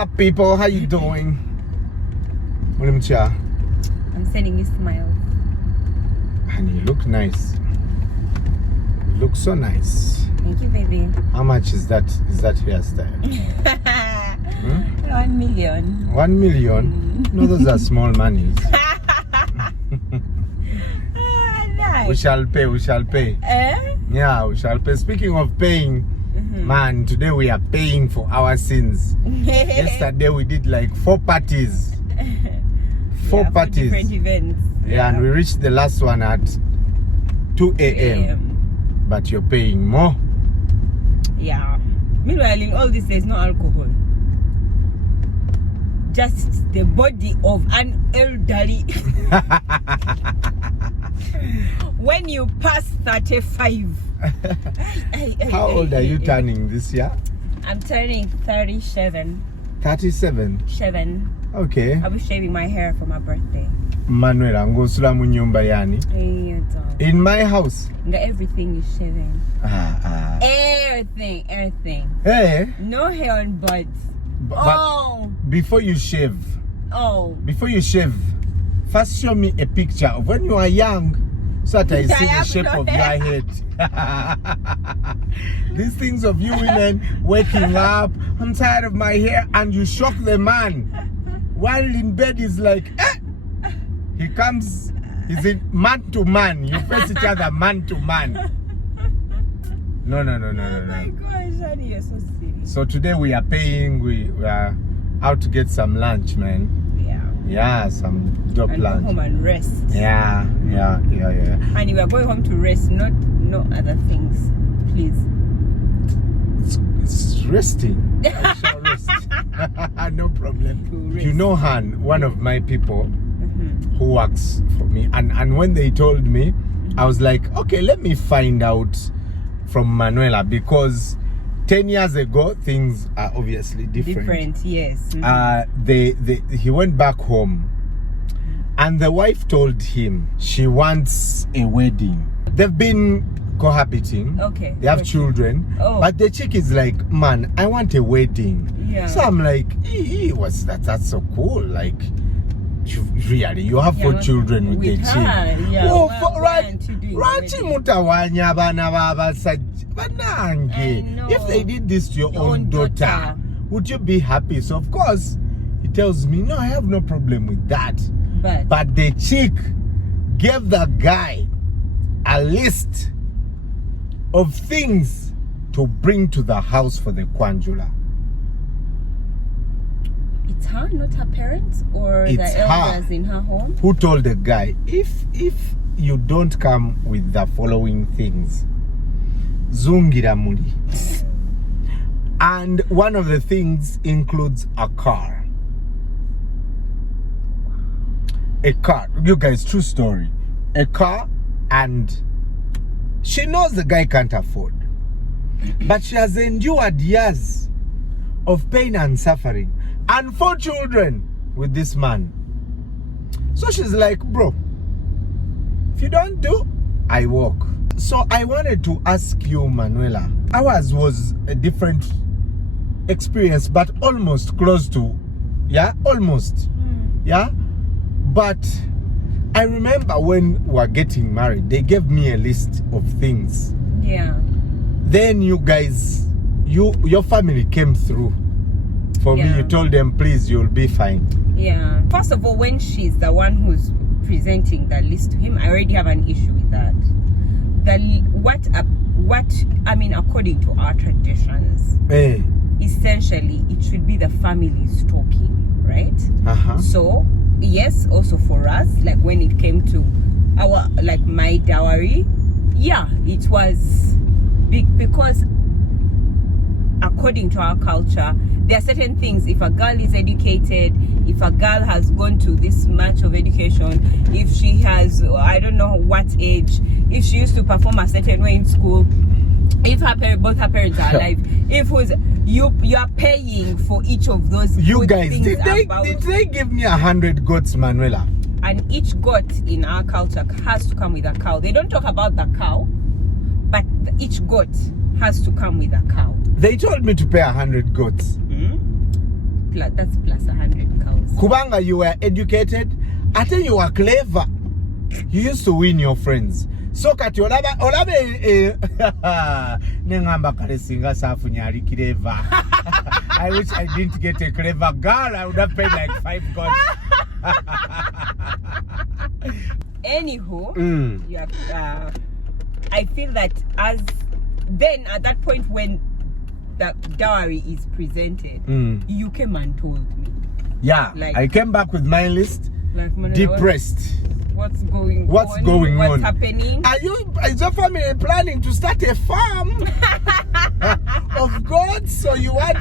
up, people? How you doing? I'm sending you smiles. And you look nice. You look so nice. Thank you, baby. How much is that hairstyle? 1 million. 1 million? No, those are small monies. Nice. We shall pay. Yeah, we shall pay. Speaking of paying, man, today we are paying for our sins. Yesterday we did like 4 parties. 4 parties. 4 different events. Yeah, and we reached the last one at 2 a.m. But you're paying more. Yeah. Meanwhile, in all this, there's no alcohol. Just the body of an elderly. When you pass 35. How old are you turning this year? I'm turning 37. 37? 7. Okay. I'll be shaving my hair for my birthday. Manuela, ngosula mu nyumba yani. In my house. Everything is shaving. Everything. Hey. No hair on buds. But before you shave. Before you shave, first show me a picture of when you are young, so that I see the shape of your head. These things of you women waking up, I'm tired of my hair, and you shock the man. While in bed is like, he comes, he's in man to man. You face each other man to man. No. Oh my gosh, honey, you're so silly. So today we are paying, we are out to get some lunch, man. Yeah, some dope lunch. And go home and rest. Yeah. And we are going home to rest, no other things, please. It's resting. I shall rest. No problem. You know Han, one of my people who works for me, and when they told me, I was like, okay, let me find out from Manuela, because 10 years ago things are obviously different. Yes. He went back home, and the wife told him she wants a wedding. They've been cohabiting. Okay. They have children. But the chick is like, man, I want a wedding. Yeah. So I'm like, what's that? That's so cool. Like, really, you have 4 children with the chick. If they did this to your own daughter, would you be happy? So of course he tells me, no, I have no problem with that. But the chick gave the guy a list of things to bring to the house for the quandula. It's her, not her parents, or it's the elders in her home? Who told the guy, if you don't come with the following things, zungira muli. And one of the things includes a car. A car. You guys, true story. A car, and she knows the guy can't afford. But she has endured years of pain and suffering, and 4 children with this man. So she's like, bro, if you don't do, I walk. So I wanted to ask you, Manuela, ours was a different experience, but almost close to, almost. But I remember when we were getting married, they gave me a list of things. Then you guys, your family came through. For me, you told them, please, you'll be fine. First of all, when she's the one who's presenting the list to him, I already have an issue with that. According to our traditions, essentially it should be the family's talking, right? So yes, also for us, like when it came to our, like my dowry, it was big, because according to our culture, there are certain things. If a girl is educated, if a girl has gone to this much of education, if she has, I don't know what age, if she used to perform a certain way in school, if both her parents are alive, if you are paying for each of those. You guys, did they give me 100 goats, Manuela? And each goat in our culture has to come with a cow. They don't talk about the cow, but each goat has to come with a cow. They told me to pay 100 goats. that's plus 100 cows. Kubanga, you were educated. I think you were clever. You used to win your friends. So kati olabe nengamba kale singa safunya ali clever. I wish I didn't get a clever girl. I would have paid like 5 gods. Anywho, I feel that then at that point when the dowry is presented, you came and told me. Yeah, like, I came back with my list, like, Manuela, depressed. What's going on? What's happening? Is your family planning to start a farm of gods? So you want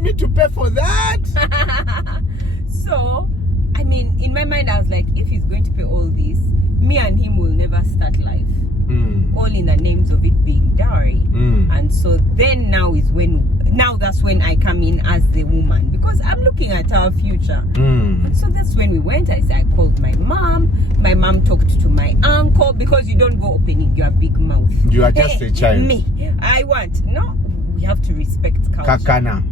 me to pay for that? So, I mean, in my mind, I was like, if he's going to pay all this, me and him will never start life. All in the names of it being dowry. And so then now that's when I come in as the woman, because I'm looking at our future. And so that's when we went. I called my mom. My mom talked to my uncle, because you don't go opening your big mouth. You are just a child. We have to respect culture. Kakana.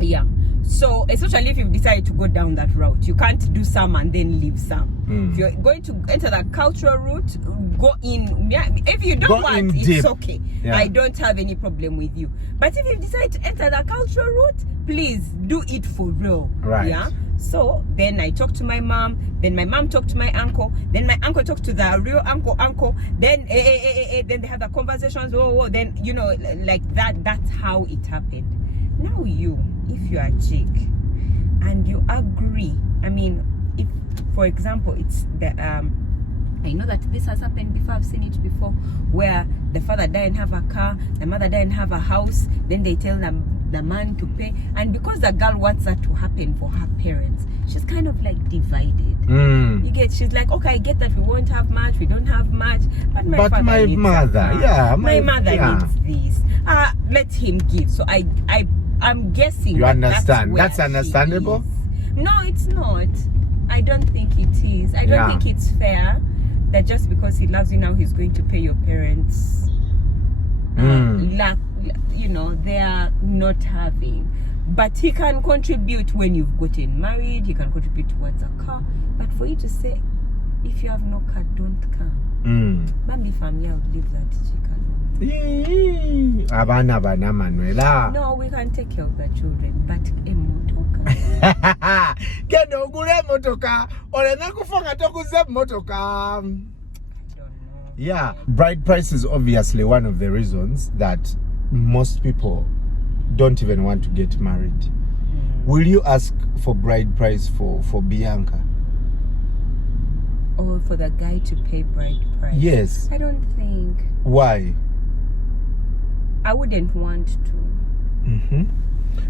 Yeah. So, especially if you've decided to go down that route, you can't do some and then leave some. If you're going to enter the cultural route, go in. If you don't want, it's okay. Yeah. I don't have any problem with you. But if you decide to enter the cultural route, please do it for real. Right. Yeah. So then I talked to my mom. Then my mom talked to my uncle. Then my uncle talked to the real uncle. Then then they had the conversations. Then like that. That's how it happened. Now if you are a chick and you agree, I mean, if for example it's the I know that this has happened before, I've seen it before, where the father didn't have a car, the mother didn't have a house, then they tell the man to pay, and because the girl wants that to happen for her parents, she's kind of like divided. You get, she's like, okay, I get that we won't have much, we don't have much, but my father needs my mother needs this. Let him give. So I'm guessing. You understand? That's understandable. No, it's not. I don't think it is. I don't think it's fair that just because he loves you now, he's going to pay your parents. They are not having. But he can contribute when you've gotten married. He can contribute towards a car. But for you to say, if you have no car, don't come. Bambi family would leave that chick alone. Abana Manuela. No, we can take care of the children, but motoka. Kendo gule motoka. Olena kufanga tokuze motoka. I don't know. Yeah, bride price is obviously one of the reasons that most people don't even want to get married. Will you ask for bride price for Bianca? Or for the guy to pay bride price? Yes. I don't think. Why? I wouldn't want to.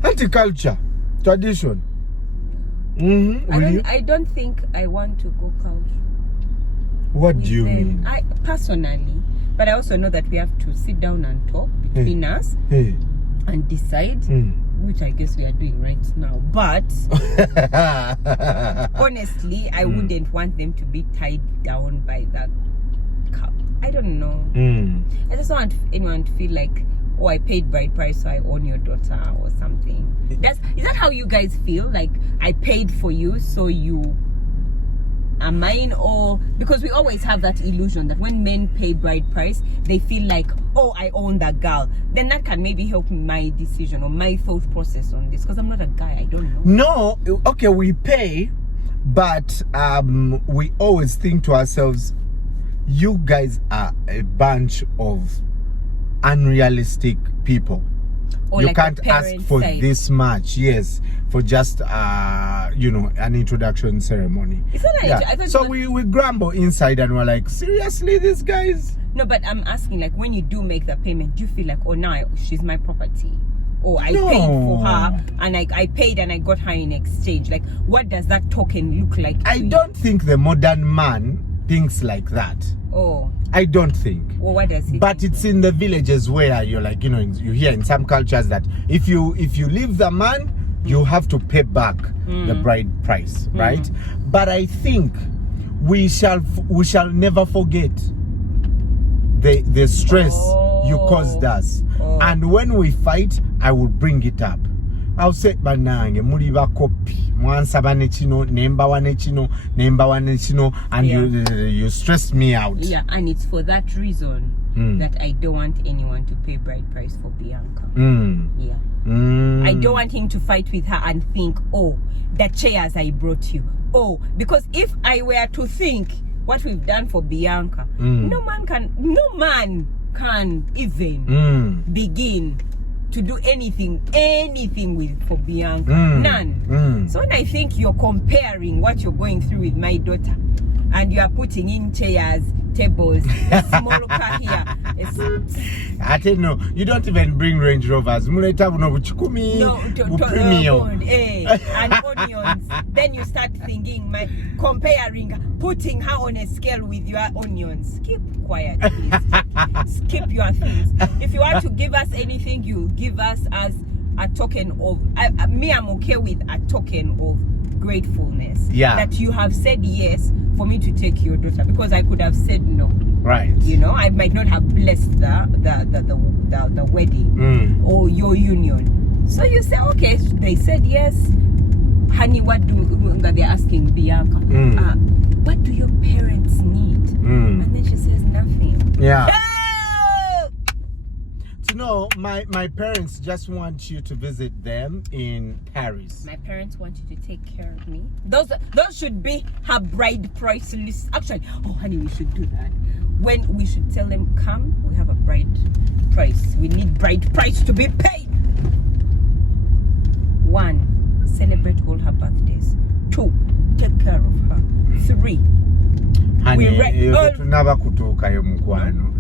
Anti-culture, tradition. I don't think I want to go culture. What do you mean? I personally, but I also know that we have to sit down and talk between us and decide, which I guess we are doing right now. But honestly, I wouldn't want them to be tied down by that cup. I don't know. I just want anyone to feel like, oh, I paid bride price, so I own your daughter or something. Is that how you guys feel? Like, I paid for you, so you are mine? Or because we always have that illusion that when men pay bride price, they feel like, oh, I own that girl. Then that can maybe help my decision or my thought process on this, because I'm not a guy. I don't know. No, okay, we pay, but we always think to ourselves, you guys are a bunch of unrealistic people. Or you like can't ask for this much, for just an introduction ceremony. Is that I thought so we grumble inside and we're like, seriously, these guys? No, but I'm asking, like, when you do make the payment, do you feel like, oh, now she's my property? Or I paid for her and I paid and I got her in exchange. Like, what does that token look like? I don't think the modern man thinks like that. Oh. I don't think. Well, what does he But think? it's in the villages where you're like, you hear in some cultures that if you leave the man, you have to pay back the bride price, right? But I think we shall never forget the stress you caused us. And when we fight, I will bring it up. I'll say banange muli bakopi mwansaba ne kino nembawa ne kino and you stress me out. Yeah, and it's for that reason that I don't want anyone to pay bride price for Bianca. Yeah. I don't want him to fight with her and think, oh, the chairs I brought you. Oh, because if I were to think what we've done for Bianca, no man can even begin to do anything with for Bianca. None. So when I think you're comparing what you're going through with my daughter, and you are putting in chairs, tables, a small car here. I don't know. You don't even bring Range Rovers. No, premium. And onions. Then you start thinking, comparing, putting her on a scale with your onions. Keep quiet, please. Skip your things. If you want to give us anything, you give us as a token of. I'm okay with a token of gratefulness. Yeah. That you have said yes for me to take your daughter, because I could have said no. Right. You know, I might not have blessed the wedding or your union. So you say, okay, they said yes. Honey, what do they're asking Bianca? What do your parents need? And then she says nothing. Yeah. No, my parents just want you to visit them in Paris. My parents want you to take care of me. Those should be her bride price list. Actually, oh honey, we should do that. When we should tell them, come, we have a bride price. We need bride price to be paid. 1, celebrate all her birthdays. 2, take care of her. 3, honey,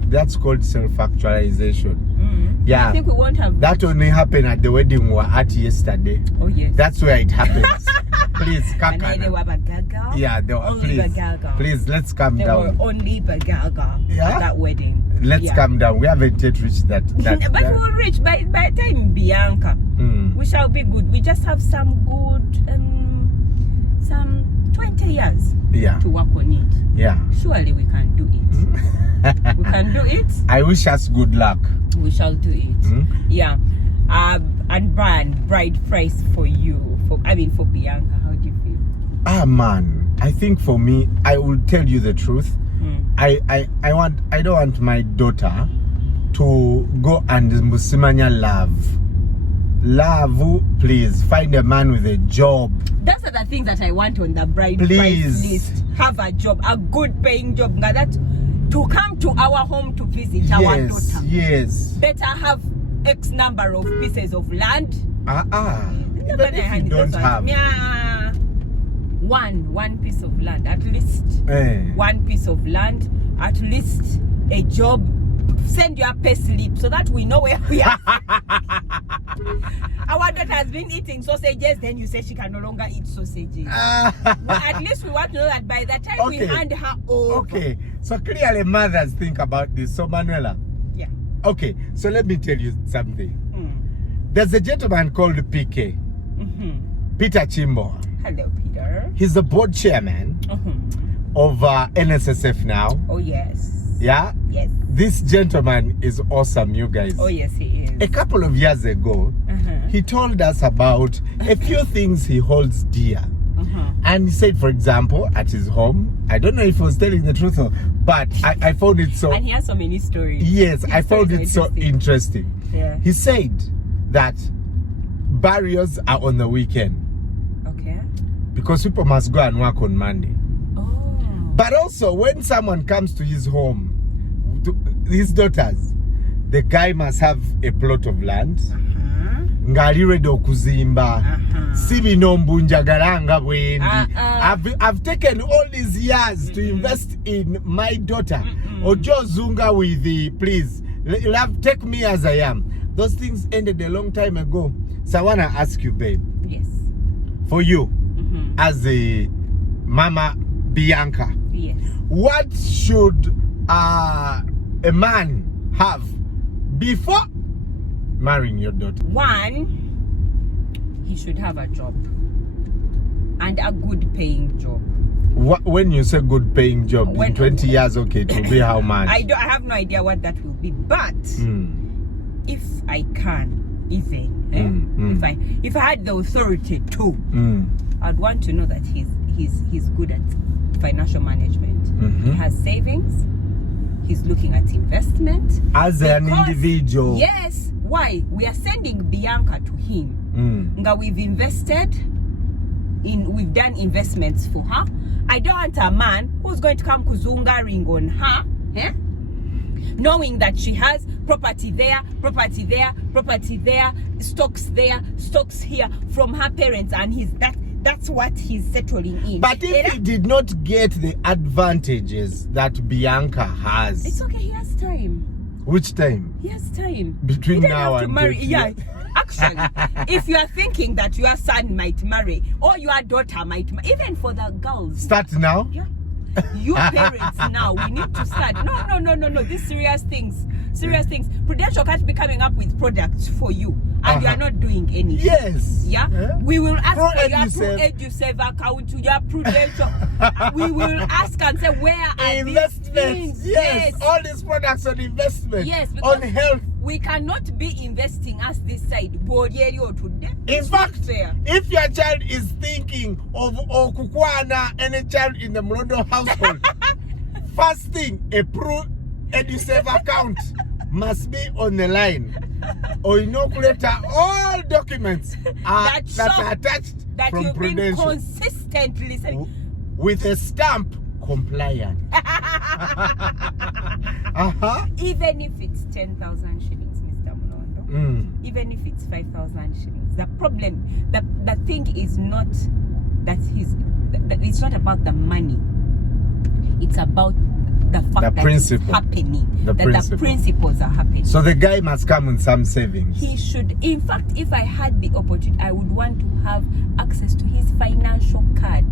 that's called self-actualization. Yeah, I think we won't have that only happened at the wedding we were at yesterday. Oh yes, that's where it happens. Please, yeah, they were please let's calm down. They were only bagaga at that wedding. Let's calm down. We haven't yet reached that. But we'll reach by the time Bianca. We shall be good. We just have some good some 20 years to work on it. Yeah, surely we can do it. We can do it. I wish us good luck. We shall do it. Yeah. And bride price for you. For Bianca, how do you feel? Man, I think for me, I will tell you the truth. I don't want my daughter to go and musimanya love, please find a man with a job. That's the thing that I want on the bride price list. Have a job, a good paying job. Now that to come to our home to visit our daughter. Yes. Better have X number of pieces of land. Even if you don't have one piece of land, at least. One piece of land, at least a job. Send your pay slip so that we know where we are. Our daughter has been eating sausages, then you say she can no longer eat sausages. Well, at least we want to know that by the time we hand her over. Okay, so clearly mothers think about this. So Manuela. Yeah. Okay, so let me tell you something. There's a gentleman called PK. Peter Chimbo. Hello, Peter. He's the board chairman of NSSF now. Oh, yes. Yeah? Yes. This gentleman is awesome, you guys. Oh, yes, he is. A couple of years ago, he told us about a few things he holds dear. And he said, for example, at his home, I don't know if he was telling the truth, but I found it so... And he has so many stories. Yes, I found it so interesting. Yeah. He said that barriers are on the weekend. Okay. Because people must go and work on Monday. Oh. But also, when someone comes to his home, to his daughters, the guy must have a plot of land. Ngali ready okuzimba. Sibino mbunjagalanga bwendi. I've taken all these years to invest in my daughter. Ojo zunga with the please. Love, take me as I am. Those things ended a long time ago. So I wanna ask you, babe. Yes. For you, as a Mama Bianca. Yes. What should a man have before marrying your daughter? 1, he should have a job, and a good paying job. When you say good paying job, in 20 years, okay, to be how much? I have no idea what that will be, but if I can, even. If I had the authority to, I'd want to know that he's good at financial management. He has savings. He's looking at investment as an individual. Yes. Why? We are sending Bianca to him. We've done investments for her. I don't want a man who's going to come kuzungaring on her, knowing that she has property there, stocks here from her parents, and that's what he's settling in. But if he did not get the advantages that Bianca has, it's okay. He has time. Which time? He has time. Between now and marry. Yeah. Actually, if you are thinking that your son might marry or your daughter might marry, even for the girls. Start now? Yeah. You parents now, we need to start. No. These serious things. Prudential can't be coming up with products for you and you are not doing anything. Yes. Yeah? We will ask for your ProEduSave account, your Prudential. We will ask and say, where are investments? Yes. All these products on investment. Yes. On health. We cannot be investing as this side. In fact, if your child is thinking of Okukwana, any child in the Mulondo household, first thing, a ProEduSave account must be on the line. Or inoculate all documents that are attached that from you've been Prudential. Consistently saying. With a stamp, compliant. Even if it's 10,000 shillings, Mr. Mulondo, even if it's 5,000 shillings, the problem, the thing is not that it's not about the money. It's about the fact that it's happening. The principles are happening. So the guy must come with some savings. He should. In fact, if I had the opportunity, I would want to have access to his financial card.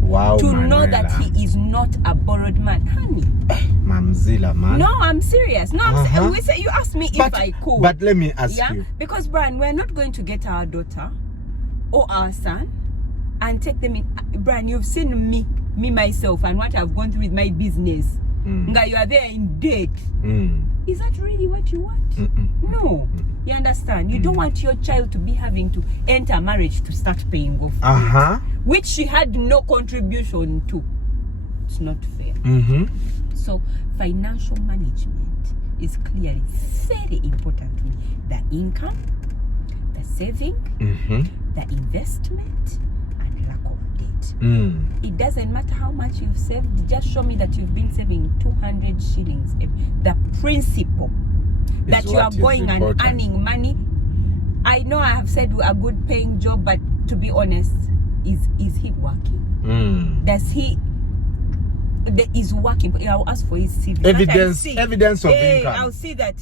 Wow, to Manuela. know that he is not a borrowed man, honey. Mamzilla, man. No, I'm serious. No, I'm serious. You asked me if I could. But let me ask you. Because, Brian, we're not going to get our daughter or our son and take them in. Brian, you've seen me myself, and what I've gone through with my business. You are there in debt. Is that really what you want? No. You understand? You don't want your child to be having to enter marriage to start paying off. Which she had no contribution to. It's not fair. So financial management is clearly very important to me. The income, the saving, the investment, and lack of debt. It doesn't matter how much you've saved. Just show me that you've been saving 200 shillings. The principle that you are going and earning money. I know I have said a good paying job, but to be honest, is he working? Does he is working? I'll ask for his CV. Evidence of income. I'll see that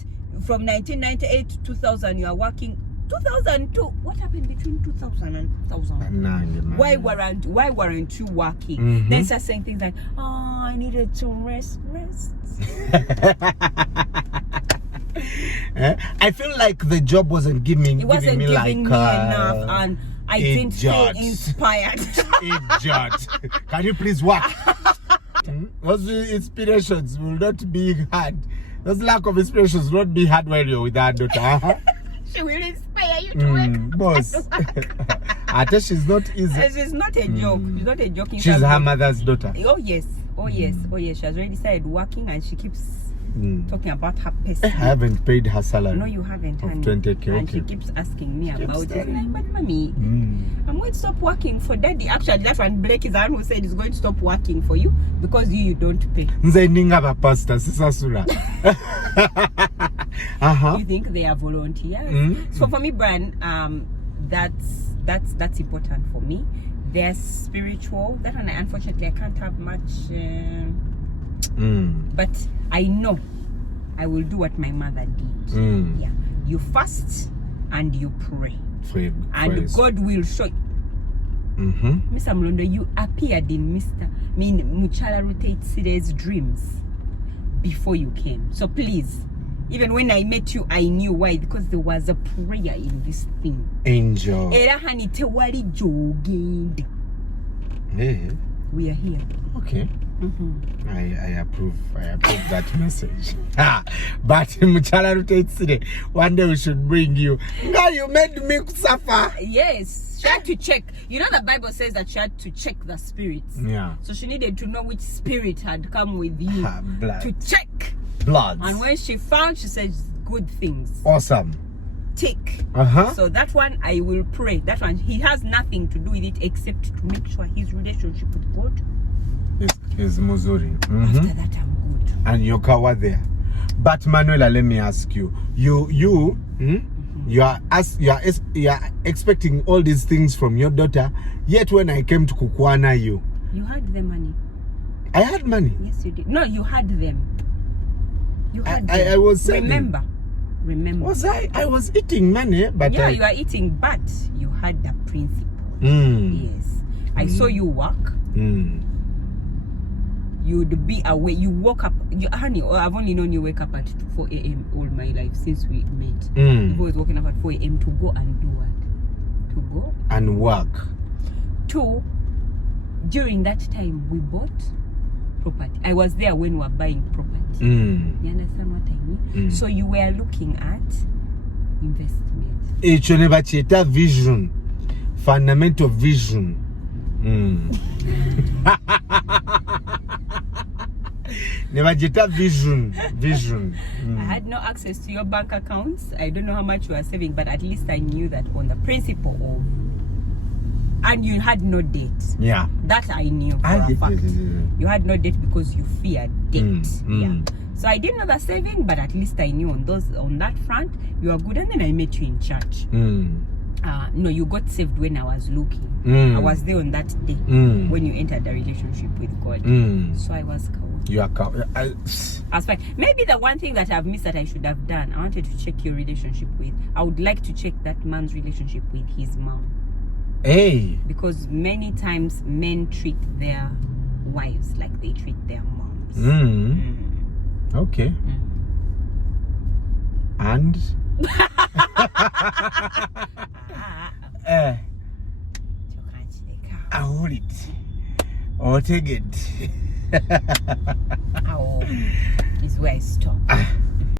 from 1998 to 2000 you are working. 2002. What happened between 2000 and 2000? Why weren't you working? Then start saying things like, "Oh, I needed to rest." I feel like the job wasn't giving me enough, and I didn't feel inspired. Can you please work? Those inspirations will not be hard. Those lack of inspirations will not be hard when you're with that daughter. She will inspire you to work. Boss. She's not easy. She's not a joke. She's not a joke. She's her mother's daughter. Oh yes. She has already started working and she keeps talking about her person. I haven't paid her salary. No, you haven't, honey. 20K. And she keeps asking me about it. Like, but mommy, I'm going to stop working for daddy. Actually, that one Blake is the one who said he's going to stop working for you because you don't pay. Pastor, You think they are volunteers? So for me, Brian, that's important for me. They're spiritual. That one, unfortunately, I can't have much. But I know I will do what my mother did. Yeah, you fast and you pray, and God will show you. Mr. Mulondo, you appeared in Muchala Rotate City's dreams before you came. So please, even when I met you, I knew why, because there was a prayer in this thing. Angel. We are here. Okay. I approve that message. But Muchala Rutetside, one day we should bring you. Now you made me suffer. Yes, she had to check. You know the Bible says that she had to check the spirits. Yeah. So she needed to know which spirit had come with you to check. Blood. And when she found, she said good things. Awesome. Tick. Uh-huh. So that one I will pray. That one he has nothing to do with it except to make sure his relationship with God is Muzuri. After that I'm good. And your car there. But Manuela, let me ask you. You are expecting all these things from your daughter, yet when I came to Kukwana you had the money. I had money. Yes, you did. No, you had them. You had them. I was saving. Remember. Was I? I was eating money, but yeah, you are eating, but you had the principle. Yes. I saw you work. You'd be away. You woke up. Honey, I've only known you wake up at 4 a.m. all my life since we met. You've always woken up at 4 a.m. to go and do what? To go and work. During that time, we bought property. I was there when we were buying property. You understand what I mean? So you were looking at investment. It's never vision, fundamental vision. Never vision. I had no access to your bank accounts. I don't know how much you are saving, but at least I knew that on the principle of. And you had no debt. Yeah. That I knew for a fact. You had no debt because you feared debt. Yeah. So I didn't know the saving, but at least I knew on that front you are good. And then I met you in church. No, you got saved when I was looking. I was there on that day when you entered the relationship with God. So I was cool. You are cool. I was fine. Maybe the one thing that I've missed that I should have done, I wanted to check your relationship with. I would like to check that man's relationship with his mom. Hey. Because many times men treat their wives like they treat their moms. Okay. And I hold it. I'll take it. Is where I stop.